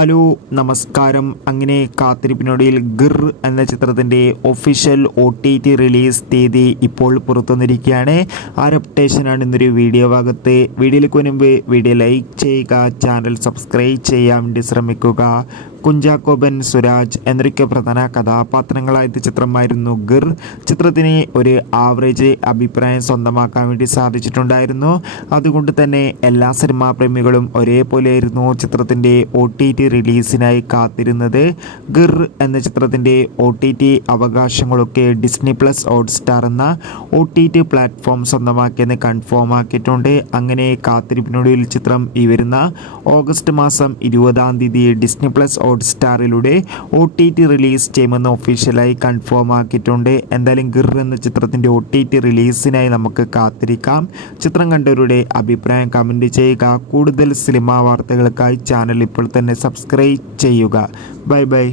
Hello നമസ്കാരം. അങ്ങനെ കാത്തിരിപ്പിനൊടുവിൽ ഗിർ എന്ന ചിത്രത്തിൻ്റെ ഒഫീഷ്യൽ OTT റിലീസ് തീയതി ഇപ്പോൾ പുറത്തുവന്നിരിക്കുകയാണ്. ആ അപ്ഡേഷനാണ് ഇന്നൊരു വീഡിയോ ഭാഗത്ത്. വീഡിയോയിലേക്ക് മുൻപ് വീഡിയോ ലൈക്ക് ചെയ്യുക, ചാനൽ സബ്സ്ക്രൈബ് ചെയ്യാൻ വേണ്ടി ശ്രമിക്കുക. കുഞ്ചാക്കോ ബെൻ, സുരാജ് എന്നൊക്കെ പ്രധാന കഥാപാത്രങ്ങളായ ചിത്രമായിരുന്നു ഗിർ. ചിത്രത്തിന് ഒരു ആവറേജ് അഭിപ്രായം സ്വന്തമാക്കാൻ വേണ്ടി സാധിച്ചിട്ടുണ്ടായിരുന്നു. അതുകൊണ്ട് തന്നെ എല്ലാ സിനിമാ പ്രേമികളും ഒരേപോലെയായിരുന്നു ചിത്രത്തിൻ്റെ OTT റിലീസിനായി കാത്തിരുന്നത്. ഗിർ എന്ന ചിത്രത്തിൻ്റെ OTT അവകാശങ്ങളൊക്കെ ഡിസ്നി പ്ലസ് ഹോട്ട്സ്റ്റാർ എന്ന OTT പ്ലാറ്റ്ഫോം സ്വന്തമാക്കിയെന്ന് കൺഫേം ആക്കിയിട്ടുണ്ട്. അങ്ങനെ കാത്തിരിപ്പിനൊടുവിൽ ചിത്രം ഈ വരുന്ന ഓഗസ്റ്റ് മാസം 20-ാം തീയതി ഡിസ്നി പ്ലസ് ഹോട്ട്സ്റ്റാറിലൂടെ OTT റിലീസ് ചെയ്യുമെന്ന് ഒഫീഷ്യലായി കൺഫേം ആക്കിയിട്ടുണ്ട്. എന്തായാലും ഗിർ എന്ന ചിത്രത്തിൻ്റെ OTT റിലീസിനായി നമുക്ക് കാത്തിരിക്കാം. ചിത്രം കണ്ടവരുടെ അഭിപ്രായം കമൻറ്റ് ചെയ്യുക. കൂടുതൽ സിനിമാ വാർത്തകൾക്കായി ചാനൽ ഇപ്പോൾ തന്നെ സബ്സ്ക്രൈബ് ചെയ്യുക. Bye bye.